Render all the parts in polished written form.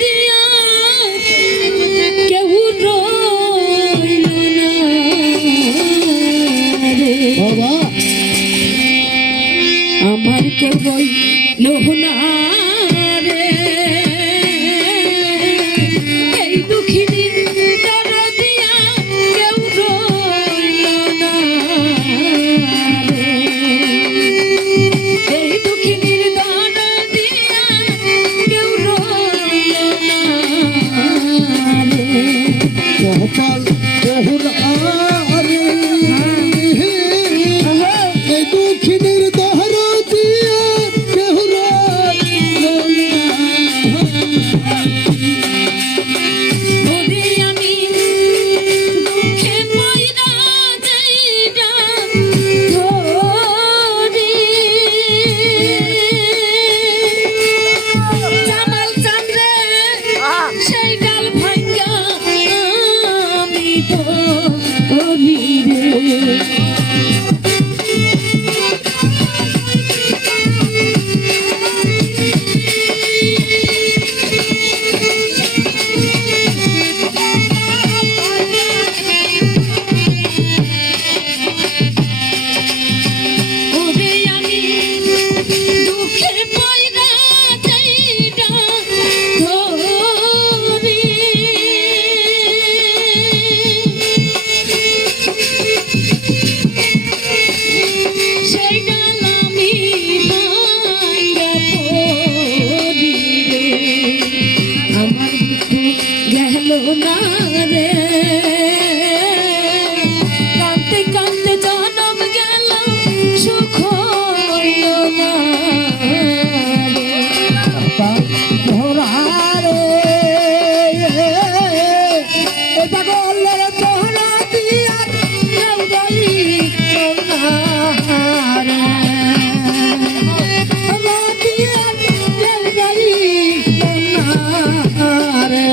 দিয়া কেউ রইল না রে আমার কেউ রইল না রে এই দুঃখিনী দরদিয়া কেউ রইল না রে এই দুঃখিনীর দরদিয়া কেউ রইল না রে কপাল বহুরা রে এই দুঃখিনীর দহরা দিয়া কেউ রইল না ওরে আমি দুঃখে পয়রা যাইরা ধরি জামাল চাঁদরে সেই ডাল ভাঙ্গা আমি ধরি রে ওরে আমি দুঃখে পয়রা যাইরা ধরি সেই ডাল আমি ভাঙ্গা পড়ি রে আমার দুঃখ গেল না রে কাঁদতে কাঁদতে জনম গেল সুখ হইল না রে কপাল বহুরা রে এটা গলের দহরা দিয়া কেউ রইল না রে দিয়া কেউ রইল না রে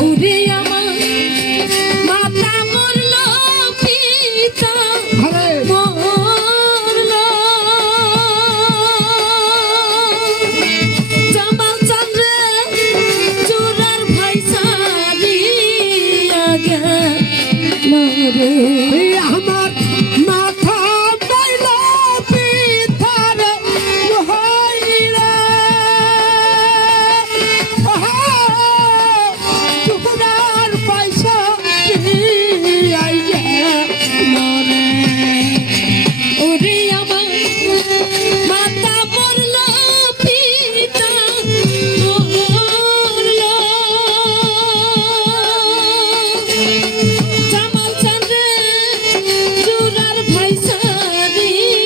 ওরে আমার মাতা মরল পিতা আরে মরল জামাল চাঁদরে চোরার ভাই সারিয়া গেল রে আমার মাথা বাইল পিতার হইরে টুকরার পয়সা আইয়ে মরে ওরে আমার মাতা মরল পিতা মরল জামাল চাঁদরে চোরার ভাই সারিয়া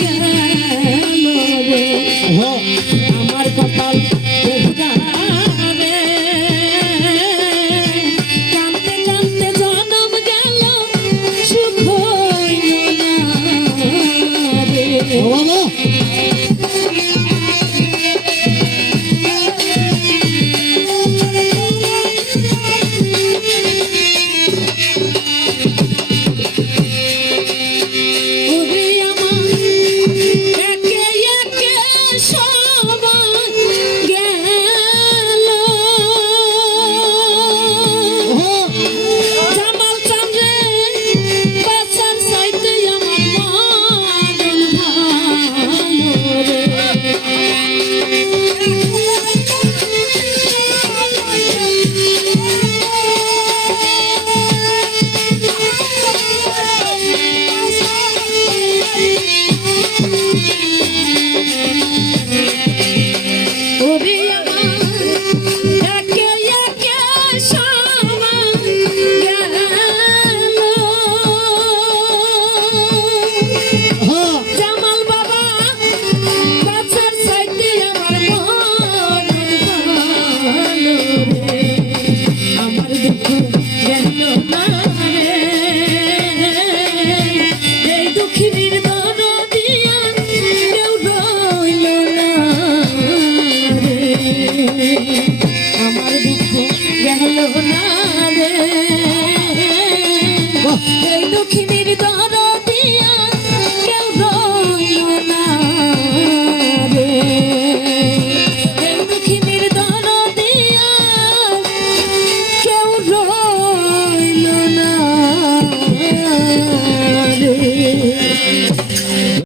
গেল রে আমার কপাল বহুরা রে কাঁদতে কাঁদতে জনম গেল সুখ হইল না রে বাবা ওরে আমার একে একে সবাই গেল জামাল চাঁদরে বাঁচার চাইতে আমার মরণ ভালো রে ওরে আমার একে একে সবাই গেল জামাল বাবা বাঁচার চাইতে আমার মরণ ভালো রে আমার দুঃখ গেল না রে এই দুঃখিনীর দরদিয়া কেউ রইল না রে আমার দুঃখ গেল না রে এই দুঃখিনী